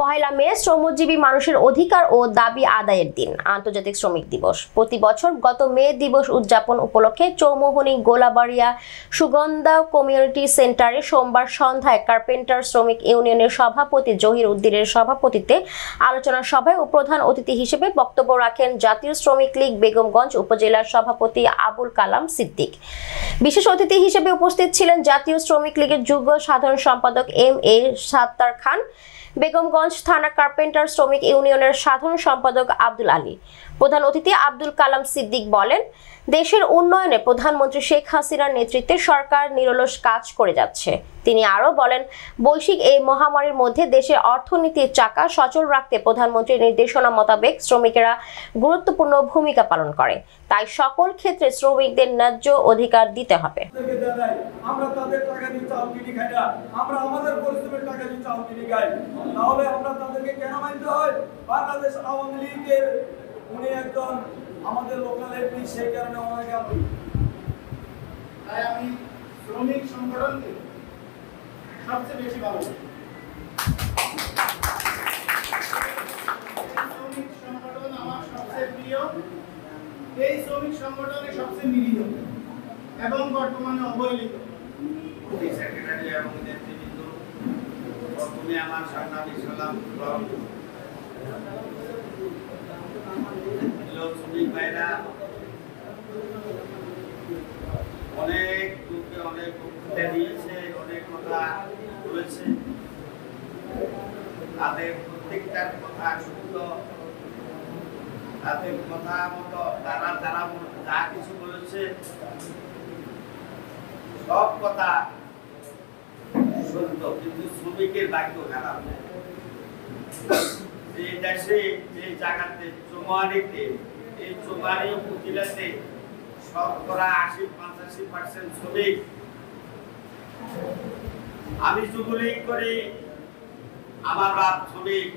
পহেলা মে শ্রমজীবী মানুষের অধিকার ও দাবি আদায়ের দিন, আন্তর্জাতিক শ্রমিক দিবস। প্রতি বছর গত মে দিবস উদযাপন উপলক্ষে চৌমুহনী গোলাবাড়িয়া সুগন্ধা কমিউনিটি সেন্টারে সোমবার সন্ধ্যায় কার্পেন্টার শ্রমিক ইউনিয়নের সভাপতি জহির উদ্দিনের সভাপতিত্বে আলোচনা সভায় ও প্রধান অতিথি হিসেবে বক্তব্য রাখেন জাতীয় শ্রমিক লীগ বেগমগঞ্জ উপজেলার সভাপতি আবুল কালাম সিদ্দিক। বিশেষ অতিথি হিসেবে উপস্থিত ছিলেন জাতীয় শ্রমিক লীগের যুগ্ম সাধারণ সম্পাদক এম.এ. সাত্তার খান, বেগমগঞ্জ থানা কার্পেন্টার শ্রমিক ইউনিয়নের সাধারণ সম্পাদক আব্দুল আলী। প্রধান অতিথি আবুল কালাম সিদ্দিক বলেন, দেশের উন্নয়নে প্রধানমন্ত্রী শেখ হাসিনার নেতৃত্বে সরকার নিরলস কাজ করে যাচ্ছে। তিনি আরো বলেন, বৈশ্বিক এই মহামারীর মধ্যে দেশের অর্থনীতির চাকা সচল রাখতে প্রধানমন্ত্রীর নির্দেশনা মোতাবেক শ্রমিকেরা গুরুত্বপূর্ণ ভূমিকা পালন করে। তাই সকল ক্ষেত্রে শ্রমিকদের ন্যায্য অধিকার দিতে হবে। আমরা তাদের টাকা দিয়ে চাল কিনে খাই না, আমরা আমাদের পরিশ্রমের টাকা দিয়ে চাল কিনে খাই। তাহলে আমরা তাদেরকে কেন মানতে হয়? বাংলাদেশ আওয়ামী লীগের উনি একজন আমাদের লোকাল এমপি, সেই কারণে ওনাকে আমি তাই আমি শ্রমিক সংগঠনকে সবচেয়ে বেশি ভালোবাসি। শ্রমিক সংগঠন আমার সবচেয়ে প্রিয়। এই শ্রমিক সংগঠনে সবচেয়ে নিরীহ এবং বর্তমানে অবহেলিত। সেক্রেটারি এবং নেতৃবৃন্দ, প্রথমে আমার সাংবাদিক সালাম গ্রহণ করুন। শ্রমিক ভাইরা অনেক লোকে অনেক বক্তৃতা দিয়েছে, অনেক কথা বলেছে। তাদের প্রত্যেকটার কথা সত্য, তাদের কথা মতো তারা যা কিছু বলেছে সব কথা সত্য, কিন্তু শ্রমিকের ভাগ্য খারাপ। যে দেশে যে জায়গাতে চৌমারিতে, এই চৌমারি উপজেলাতে শতকরা ৮০-৮৫% শ্রমিক। আমি যুবলীগ করি, আমার বাপ শ্রমিক।